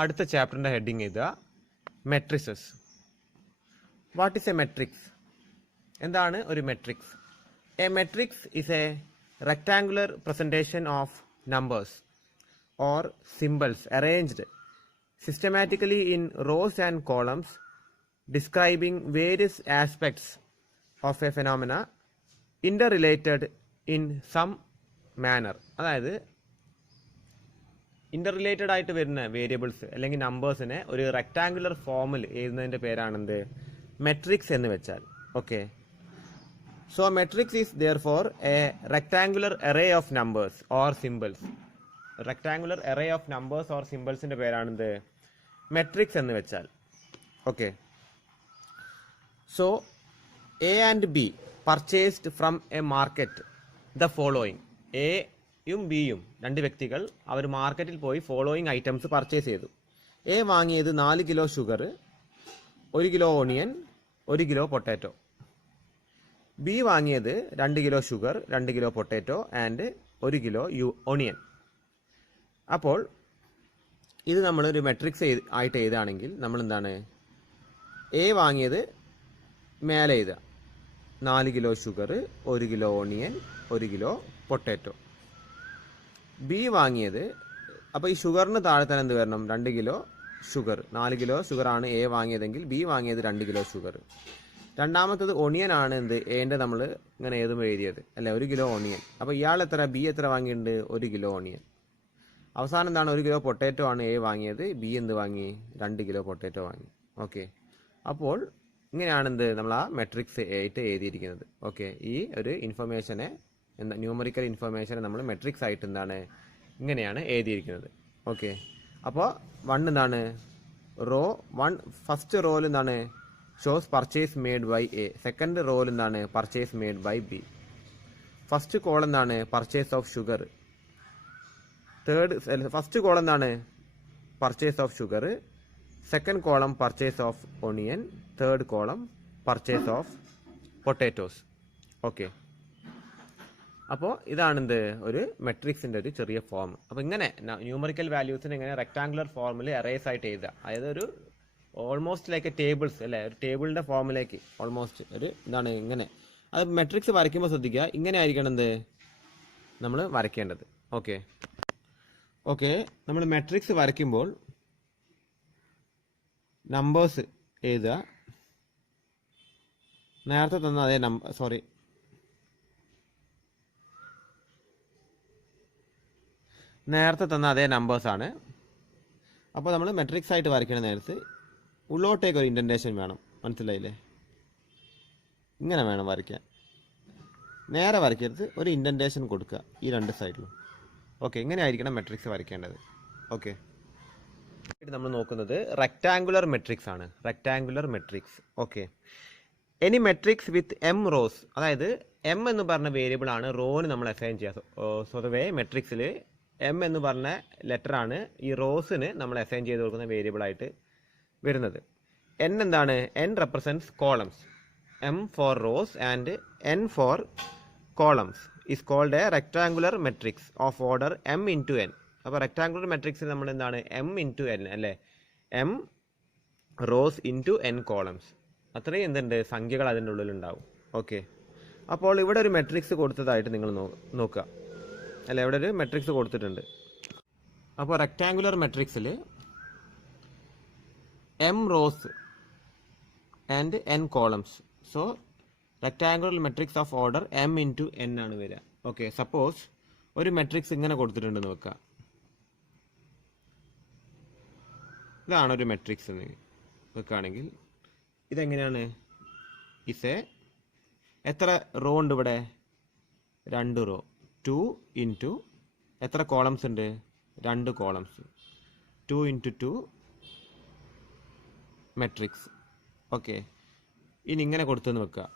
അടുത്ത ചാപ്റ്ററിൻ്റെ ഹെഡിങ് എഴുതുക matrices. What is A matrix? എന്താണ് ഒരു matrix? A matrix is A rectangular presentation of numbers or symbols arranged systematically in rows and columns describing various aspects of a phenomena interrelated in some manner. അതായത് interrelated ആയിട്ട് വരുന്ന variables അല്ലെങ്കിൽ നമ്പേഴ്സിനെ ഒരു rectangular ഫോമിൽ എഴുതുന്നതിൻ്റെ പേരാണെന്ത്? Matrix എന്ന് വെച്ചാൽ. Okay, so matrix is therefore a rectangular array of numbers or symbols. Rectangular array of numbers or symbolsന്റെ പേരാണെന്ത്? മെട്രിക്സ് എന്ന് വെച്ചാൽ. Okay, so A and B purchased from A market the following. എയും ബിയും രണ്ട് വ്യക്തികൾ അവർ മാർക്കറ്റിൽ പോയി ഫോളോയിങ് ഐറ്റംസ് പർച്ചേസ് ചെയ്തു. എ വാങ്ങിയത് 4 kilo sugar, 1 kilo onion, 1 kilo potato. B വാങ്ങിയത് 2 kilo sugar, 2 kilo potato and 1 kilo onion. അപ്പോൾ ഇത് നമ്മളൊരു മെട്രിക്സ് ആയിട്ട് എഴുതുകയാണെങ്കിൽ നമ്മൾ എന്താണ്? എ വാങ്ങിയത് മേലെ എഴുതുക, 4 kilo sugar, 1 kilo onion, 1 kilo potato. B വാങ്ങിയത്, അപ്പോൾ ഈ ഷുഗറിന് താഴെ തന്നെ എന്ത് വരണം? 2 കിലോ ഷുഗർ. 4 കിലോ ഷുഗറാണ് എ വാങ്ങിയതെങ്കിൽ ബി വാങ്ങിയത് 2 കിലോ ഷുഗർ. രണ്ടാമത്തത് ഒണിയൻ ആണ് എന്ത്? എൻ്റെ നമ്മൾ ഇങ്ങനെ എഴുതുമ്പോൾ എഴുതിയത് അല്ലേ, 1 കിലോ ഓണിയൻ. അപ്പോൾ ഇയാൾ എത്ര? ബി എത്ര വാങ്ങിയിട്ടുണ്ട്? 1 കിലോ ഓണിയൻ. അവസാനം എന്താണ്? 1 കിലോ പൊട്ടാറ്റോ ആണ് എ വാങ്ങിയത്, ബി എന്ത് വാങ്ങി? 2 കിലോ പൊട്ടാറ്റോ വാങ്ങി. ഓക്കെ, അപ്പോൾ ഇങ്ങനെയാണ് എന്ത് നമ്മൾ ആ മെട്രിക്സ് ആയിട്ട് എഴുതിയിരിക്കുന്നത്. ഓക്കെ, ഈ ഒരു ഇൻഫർമേഷനെ എന്താ ന്യൂമറിക്കൽ ഇൻഫർമേഷനെ നമ്മൾ മെട്രിക്സ് ആയിട്ട് എന്താണ് ഇങ്ങനെയാണ് എഴുതിയിരിക്കുന്നത്. ഓക്കെ, അപ്പോൾ 1 എന്താണ്? റോ 1 ഫസ്റ്റ് റോയിൽ എന്താണ്? Shows purchase made by A. Second റോയിൽ എന്താണ്? Purchase made by B. First column എന്താണ്? Purchase of sugar. First column എന്താണ്? Purchase of sugar. Second column purchase of onion. Third column purchase of potatoes. Okay, അപ്പോൾ ഇതാണെന്ത്? ഒരു മെട്രിക്സിൻ്റെ ഒരു ചെറിയ form. അപ്പോൾ ഇങ്ങനെ ന്യൂമറിക്കൽ വാല്യൂസിന് ഇങ്ങനെ റെക്ടാങ്കുലർ ഫോമിൽ അറേസ് ആയിട്ട് എഴുതുക. അതായത് ഒരു ഓൾമോസ്റ്റ് ലൈക്ക് ടേബിൾസ് അല്ലേ, ഒരു ടേബിളിൻ്റെ ഫോമിലേക്ക് ഓൾമോസ്റ്റ് ഒരു ഇതാണ് ഇങ്ങനെ. അത് മെട്രിക്സ് വരയ്ക്കുമ്പോൾ ശ്രദ്ധിക്കുക, ഇങ്ങനെ ആയിരിക്കണം എന്ത് നമ്മൾ വരയ്ക്കേണ്ടത്. ഓക്കെ ഓക്കെ നമ്മൾ മെട്രിക്സ് വരയ്ക്കുമ്പോൾ നമ്പേഴ്സ് എഴുതുക. നേരത്തെ തന്ന അതേ നേരത്തെ തന്ന അതേ നമ്പേഴ്സാണ്. അപ്പോൾ നമ്മൾ മെട്രിക്സ് ആയിട്ട് വരയ്ക്കണ നേരത്ത് ഉള്ളോട്ടേക്ക് ഒരു ഇൻഡൻറ്റേഷൻ വേണം. മനസ്സിലായില്ലേ? ഇങ്ങനെ വേണം വരയ്ക്കാൻ. നേരെ വരയ്ക്കരുത്, ഒരു ഇൻഡൻറ്റേഷൻ കൊടുക്കുക ഈ രണ്ട് സൈഡിലും. ഓക്കെ, ഇങ്ങനെ ആയിരിക്കണം മെട്രിക്സ് വരയ്ക്കേണ്ടത്. ഓക്കെ, നമ്മൾ നോക്കുന്നത് റെക്ടാങ്കുലർ മെട്രിക്സ് ആണ്. Rectangular matrix. Okay, any matrix വിത്ത് എം റോസ്. അതായത് എം എന്ന് പറഞ്ഞ വേരിയബിൾ ആണ് റോന് നമ്മൾ അസൈൻ ചെയ്യുക. സ്വതവേ മെട്രിക്സിൽ എം എന്ന് പറഞ്ഞ ലെറ്റർ ആണ് ഈ റോസിന് നമ്മൾ അസൈൻ ചെയ്ത് കൊടുക്കുന്ന വേരിയബിൾ ആയിട്ട് വരുന്നത്. എൻ എന്താണ്? N represents columns. M for rows and N for columns is called a rectangular matrix of order M into N. അപ്പോൾ റെക്ടാങ്കുലർ മെട്രിക്സിൽ നമ്മൾ എന്താണ്? എം ഇൻറ്റു എൻ അല്ലേ, M rows into N columns. അത്രയും എന്തുണ്ട്? സംഖ്യകൾ അതിൻ്റെ ഉള്ളിലുണ്ടാവും. ഓക്കെ, അപ്പോൾ ഇവിടെ ഒരു മെട്രിക്സ് കൊടുത്തതായിട്ട് നിങ്ങൾ നോക്കുക അല്ലേ, ഇവിടെ ഒരു മെട്രിക്സ് കൊടുത്തിട്ടുണ്ട്. അപ്പോൾ റെക്ടാങ്കുലർ മെട്രിക്സിൽ M rows and N columns. So rectangular matrix of order M into N ആണ് വരിക. ഓക്കെ, സപ്പോസ് ഒരു മെട്രിക്സ് ഇങ്ങനെ കൊടുത്തിട്ടുണ്ടെന്ന് വെക്കുക. ഇതാണ് ഒരു മെട്രിക്സ് എന്ന് വെക്കുകയാണെങ്കിൽ ഇതെങ്ങനെയാണ്? എത്ര റോ ഉണ്ട് ഇവിടെ? 2 റോ. 2 ഇൻറ്റു എത്ര കോളംസ് ഉണ്ട്? 2 കോളംസ്. 2 into 2 matrix. ഓക്കെ, ഇനി ഇങ്ങനെ കൊടുത്തെന്ന് വെക്കുക.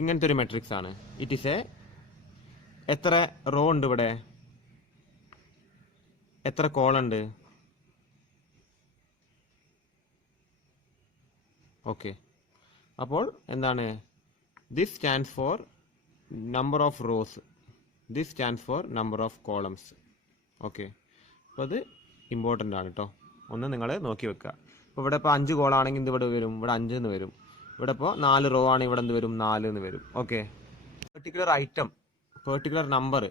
ഇങ്ങനത്തെ ഒരു മെട്രിക്സ് ആണ്. ഇറ്റ് ഈസ് എത്ര റോ ഉണ്ട് ഇവിടെ? എത്ര കോളം ഉണ്ട്? ഓക്കെ, അപ്പോൾ എന്താണ്? This stands for number of rose, this stands for number of columns. Okay, അപ്പോൾ അത് ഇമ്പോർട്ടൻ്റ് ആണ് കേട്ടോ, ഒന്ന് നിങ്ങൾ നോക്കി വെക്കുക. ഇപ്പോൾ ഇവിടെ ഇപ്പോൾ 5 കോളാണെങ്കിൽ ഇത് ഇവിടെ വരും, ഇവിടെ 5 എന്ന് വരും. ഇവിടെ ഇപ്പോൾ 4 റോ ആണ്, ഇവിടെ എന്ത് വരും, 4 എന്ന് വരും. Okay, particular item, particular number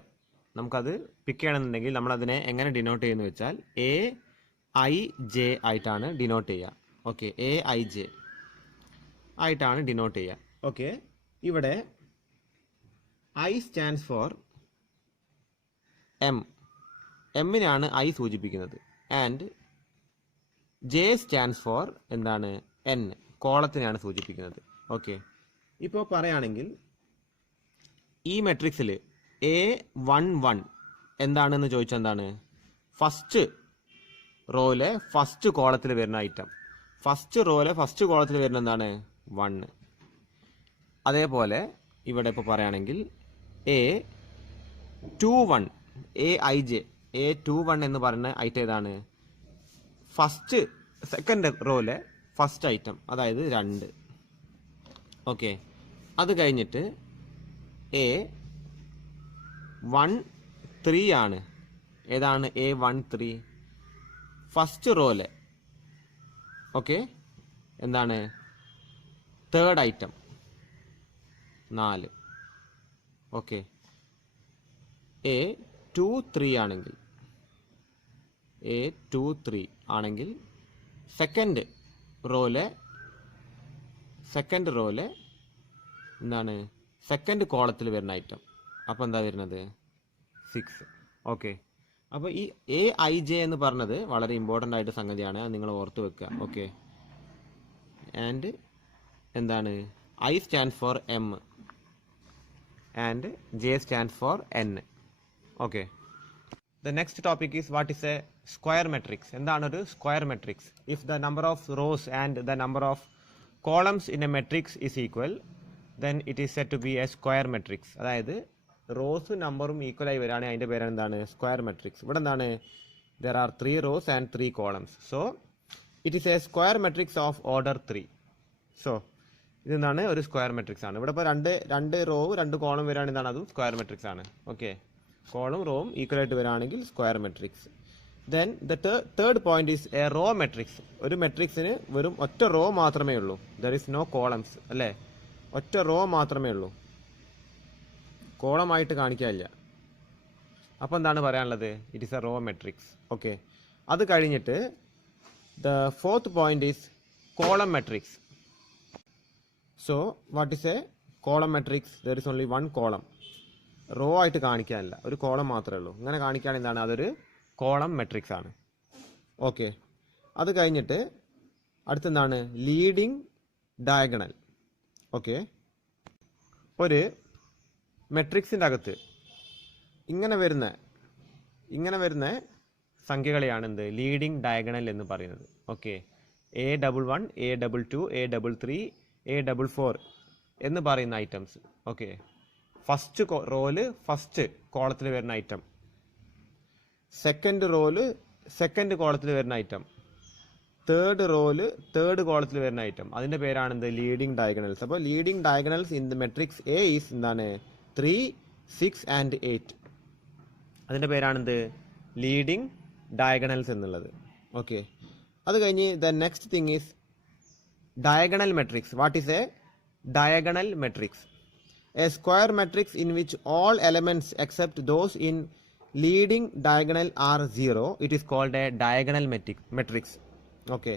നമുക്കത് പിക്ക് ചെയ്യണമെന്നുണ്ടെങ്കിൽ നമ്മളതിനെ എങ്ങനെ ഡിനോട്ട് ചെയ്യുന്നത് വെച്ചാൽ AIJ ആയിട്ടാണ് ഡിനോട്ട് ചെയ്യുക. ഓക്കെ, AIJ ആയിട്ടാണ് ഡിനോട്ട് ചെയ്യുക. ഓക്കെ, ഇവിടെ I stands for M, എമ്മിനാണ് I സൂചിപ്പിക്കുന്നത്. ആൻഡ് J സ്റ്റാൻഡ്സ് ഫോർ എന്താണ്, N, കോളത്തിനാണ് സൂചിപ്പിക്കുന്നത്. ഓക്കെ, ഇപ്പോൾ പറയുകയാണെങ്കിൽ ഈ മെട്രിക്സിൽ A11 എന്താണെന്ന് ചോദിച്ചാൽ എന്താണ്, ഫസ്റ്റ് റോയിലെ ഫസ്റ്റ് കോളത്തിൽ വരുന്ന ഐറ്റം, ഫസ്റ്റ് റോയിലെ ഫസ്റ്റ് കോളത്തിൽ വരുന്ന എന്താണ്, 1. അതേപോലെ ഇവിടെ ഇപ്പോൾ പറയുകയാണെങ്കിൽ A21, A21 എന്ന് പറയുന്ന ഐറ്റം ഏതാണ്, ഫസ്റ്റ് സെക്കൻഡ് റോയിലെ ഫസ്റ്റ് ഐറ്റം, അതായത് 2. ഓക്കെ, അത് കഴിഞ്ഞിട്ട് A13 ആണ്, ഏതാണ്, A13 ഫസ്റ്റ് റോയിലെ, ഓക്കെ, എന്താണ്, തേർഡ് ഐറ്റം 4. ഓക്കെ, A23 ആണെങ്കിൽ, A23 ആണെങ്കിൽ സെക്കൻഡ് റോയിലെ എന്താണ്, സെക്കൻഡ് കോളത്തിൽ വരുന്ന ഐറ്റം, അപ്പോൾ എന്താ വരുന്നത്, 6. ഓക്കെ, അപ്പോൾ ഈ AIJ എന്ന് പറഞ്ഞത് വളരെ ഇമ്പോർട്ടൻ്റ് ആയിട്ട് സംഗതിയാണ്, അത് നിങ്ങൾ ഓർത്ത് വെക്കുക. ഓക്കെ, ആൻഡ് എന്താണ്, I stand for M and J stand for N. Okay, the next topic is what is a square matrix. എന്താണ് ഒരു square matrix? If the number of rows and the number of columns in a matrix is equal, then it is set to be a square matrix. അതായത് റോസും നമ്പറും ഈക്വലായി വരികയാണെങ്കിൽ അതിൻ്റെ പേരാണ് എന്താണ്, square matrix. ഇവിടെ എന്താണ്, there are 3 rows and 3 columns. So it is a square matrix of order 3. So ഇതെന്താണ്, ഒരു സ്ക്വയർ മെട്രിക്സ് ആണ്. ഇവിടെ ഇപ്പോൾ രണ്ട് റോവും 2 കോളം വരികയാണെങ്കിൽ എന്താണ്, അതും സ്ക്വയർ മെട്രിക്സ് ആണ്. ഓക്കെ, കോളും റോവും ഈക്വലായിട്ട് വരികയാണെങ്കിൽ square matrix. Then the third point is a row matrix. ഒരു മെട്രിക്സിന് വെറും ഒറ്റ റോ മാത്രമേ ഉള്ളൂ, ദർ ഈസ് നോ കോളംസ്, അല്ലേ, ഒറ്റ റോ മാത്രമേ ഉള്ളൂ, കോളമായിട്ട് കാണിക്കാനില്ല. അപ്പോൾ എന്താണ് പറയാനുള്ളത്, it is a row matrix. Okay, അത് കഴിഞ്ഞിട്ട് the fourth point is column matrix. So what is a column matrix? There is only 1 column, row ആയിട്ട് കാണിക്കാനില്ല, ഒരു കോളം മാത്രമേ ഉള്ളൂ. ഇങ്ങനെ കാണിക്കുകയാണെങ്കിൽ എന്താണ്, അതൊരു കോളം മെട്രിക്സ് ആണ്. ഓക്കെ, അത് കഴിഞ്ഞിട്ട് അടുത്തെന്താണ്, ലീഡിങ് ഡയഗണൽ. ഓക്കെ, ഒരു മെട്രിക്സിൻ്റെ അകത്ത് ഇങ്ങനെ വരുന്ന സംഖ്യകളെയാണ് എന്ത്, ലീഡിങ് ഡയഗണൽ എന്ന് പറയുന്നത്. Okay, A11, A22, A33, A44 എന്ന് പറയുന്ന ഐറ്റംസ്. ഓക്കെ, ഫസ്റ്റ് റോയില് ഫസ്റ്റ് കോളത്തിൽ വരുന്ന ഐറ്റം, സെക്കൻഡ് റോയില് സെക്കൻഡ് കോളത്തിൽ വരുന്ന ഐറ്റം, തേർഡ് റോയില് തേർഡ് കോളത്തിൽ വരുന്ന ഐറ്റം, അതിൻ്റെ പേരാണ് എന്ത്, ലീഡിങ് ഡയഗണൽസ്. അപ്പോൾ leading diagonals in the matrix A is എന്താണ്, 3, 6 and 8. അതിൻ്റെ പേരാണെന്ത്, ലീഡിങ് ഡയഗണൽസ് എന്നുള്ളത്. ഓക്കെ, അത് കഴിഞ്ഞ് the next thing is diagonal matrix. What is a diagonal matrix? A square matrix in which all elements except those in leading diagonal are 0. It is called a diagonal matrix. Okay,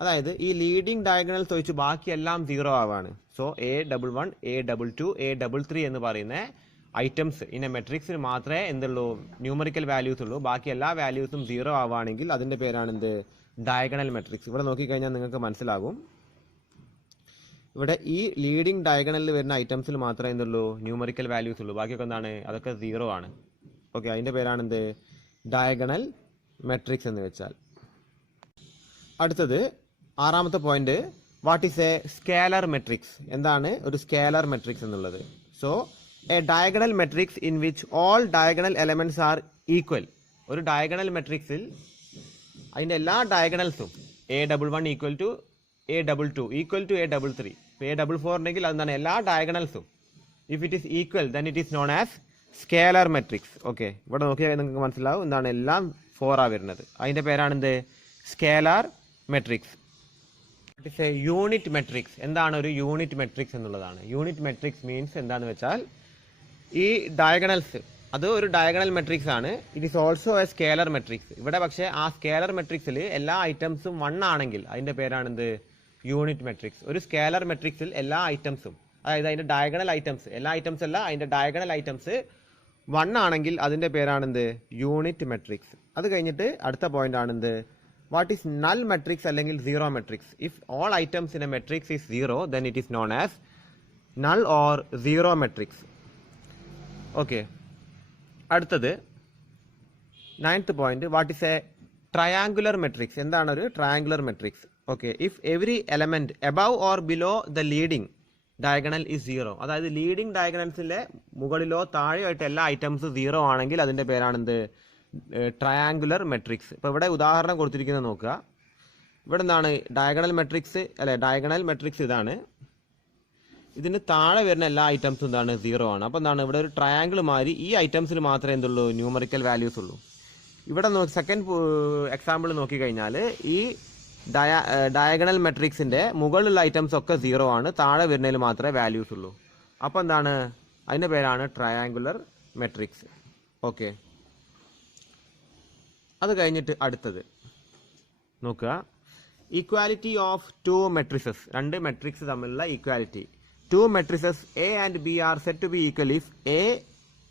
അതായത് ഈ leading diagonals ഒഴിച്ച് ബാക്കിയെല്ലാം 0 ആവാണ്. So A11, A22, A33 എന്ന് പറയുന്ന items in A മെട്രിക്സിന് മാത്രമേ എന്തുള്ളൂ, numerical values ഉള്ളൂ. ബാക്കി എല്ലാ വാല്യൂസും 0 ആവുകയാണെങ്കിൽ അതിൻ്റെ പേരാണ് എന്ത്, ഡയഗണൽ മെട്രിക്സ്. ഇവിടെ നോക്കിക്കഴിഞ്ഞാൽ നിങ്ങൾക്ക് മനസ്സിലാകും, ഇവിടെ ഈ ലീഡിങ് ഡയഗണലിൽ വരുന്ന ഐറ്റംസിൽ മാത്രമേ എന്തുള്ളൂ, ന്യൂമറിക്കൽ വാല്യൂസ് ഉള്ളൂ. ബാക്കിയൊക്കെ എന്താണ്, അതൊക്കെ 0 ആണ്. ഓക്കെ, അതിൻ്റെ പേരാണ് എന്ത്, ഡയഗണൽ മെട്രിക്സ് എന്ന് വെച്ചാൽ. അടുത്തത് 6ാമത്തെ point, what is a scalar matrix? എന്താണ് ഒരു സ്കേലർ മെട്രിക്സ് എന്നുള്ളത്? So a diagonal matrix in which all diagonal elements are equal. ഒരു ഡയഗണൽ മെട്രിക്സിൽ അതിൻ്റെ എല്ലാ ഡയഗണൽസും A11 equal to A22 equal to A33, A44 ഉണ്ടെങ്കിൽ അതെന്താണ്, എല്ലാ ഡയഗണൽസും if it is equal then it is known as scalar matrix. Okay, ഇവിടെ നോക്കിയാൽ നിങ്ങൾക്ക് മനസ്സിലാവും എന്താണ് എല്ലാം 4 ആ വരുന്നത്. അതിൻ്റെ പേരാണ് എന്ത്? Scalar matrix. It is A unit matrix. എന്താണ് ഒരു യൂണിറ്റ് മെട്രിക്സ് എന്നുള്ളതാണ്. യൂണിറ്റ് മെട്രിക്സ് മീൻസ് എന്താണെന്ന് വെച്ചാൽ ഈ ഡയഗണൽസ് അത് ഒരു ഡയഗണൽ മെട്രിക്സ് ആണ്. It is also A scalar matrix. ഇവിടെ പക്ഷേ ആ സ്കേലർ മെട്രിക്സിൽ എല്ലാ ഐറ്റംസും 1 ആണെങ്കിൽ അതിൻ്റെ പേരാണ് എന്ത്? Unit matrix. ഒരു സ്കേലർ മെട്രിക്സിൽ എല്ലാ ഐറ്റംസും, അതായത് അതിൻ്റെ ഡയഗണൽ ഐറ്റംസ്, എല്ലാ ഐറ്റംസ് അല്ല, അതിൻ്റെ ഡയഗണൽ ഐറ്റംസ് 1 ആണെങ്കിൽ അതിൻ്റെ പേരാണെന്ത്? Unit matrix. അത് കഴിഞ്ഞിട്ട് അടുത്ത പോയിന്റ് ആണെന്ത്? വാട്ട് ഈസ് നൾ മെട്രിക്സ് അല്ലെങ്കിൽ zero matrix. If all items in a matrix is 0 then it is known as null or zero matrix. Okay, അടുത്തത് 9th point. What is a triangular matrix. എന്താണ് ഒരു triangular matrix? Okay, if every element above or below the leading diagonal is 0, അതായത് leading ഡയഗണൽസിലെ മുകളിലോ താഴെയോ ആയിട്ട് എല്ലാ ഐറ്റംസും 0 ആണെങ്കിൽ അതിൻ്റെ പേരാണെന്ത്? Triangular matrix. ഇപ്പോൾ ഇവിടെ ഉദാഹരണം കൊടുത്തിരിക്കുന്നത് നോക്കുക. ഇവിടെ എന്താണ് ഡയഗണൽ മെട്രിക്സ് അല്ലെ? ഡയഗണൽ മെട്രിക്സ് ഇതാണ്. ഇതിന് താഴെ വരുന്ന എല്ലാ ഐറ്റംസും എന്താണ്? 0 ആണ്. അപ്പോൾ എന്താണ് ഇവിടെ ഒരു ട്രയാങ്കിൾ മാതിരി ഈ ഐറ്റംസിൽ മാത്രമേ എന്തുള്ളൂ? ന്യൂമറിക്കൽ വാല്യൂസ് ഉള്ളൂ. ഇവിടെ സെക്കൻഡ് എക്സാമ്പിൾ നോക്കിക്കഴിഞ്ഞാൽ ഈ ഡയഗണൽ മെട്രിക്സിൻ്റെ മുകളിലുള്ള ഐറ്റംസ് ഒക്കെ 0 ആണ്, താഴെ വരുന്നതിൽ മാത്രമേ വാല്യൂസ് ഉള്ളൂ. അപ്പോൾ എന്താണ് അതിൻ്റെ പേരാണ് ട്രയാങ്കുലർ മെട്രിക്സ്. ഓക്കെ, അത് കഴിഞ്ഞിട്ട് അടുത്തത് നോക്കുക. Equality of 2 matrices. 2 മെട്രിക്സ് തമ്മിലുള്ള equality. 2 matrices A and B are said to be equal if A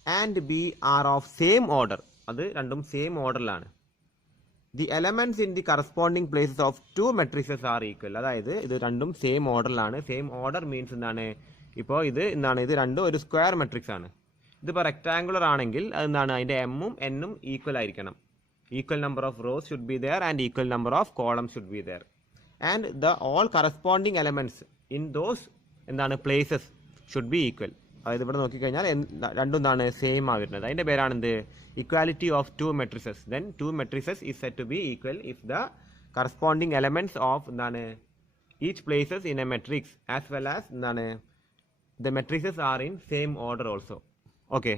and B are of same order. അത് രണ്ടും സെയിം ഓർഡറിലാണ്. The elements in the corresponding places of 2 matrices are equal. അതായത് ഇത് രണ്ടും same ഓർഡറിലാണ്. Same order means എന്താണ്? ഇപ്പോൾ ഇത് എന്താണ്? ഇത് രണ്ടും ഒരു സ്ക്വയർ മെട്രിക്സ് ആണ്. ഇതിപ്പോൾ റെക്ടാങ്കുലർ ആണെങ്കിൽ അതെന്താണ്? അതിൻ്റെ എമ്മും എന്നും ഈക്വൽ ആയിരിക്കണം. Equal number of rows should be there and equal number of column should be there. And the all corresponding elements in those എന്താണ്? Places should be equal. അതായത് ഇവിടെ നോക്കിക്കഴിഞ്ഞാൽ രണ്ടും എന്താണ്? സെയിം ആ വരുന്നത്. അതിൻ്റെ പേരാണ് എന്ത്? Equality of 2 matrices. Then 2 matrices is set to be equal if the corresponding elements of എന്താണ്? Each places in a matrix as well as എന്താണ്? The matrices are in same order also. Okay.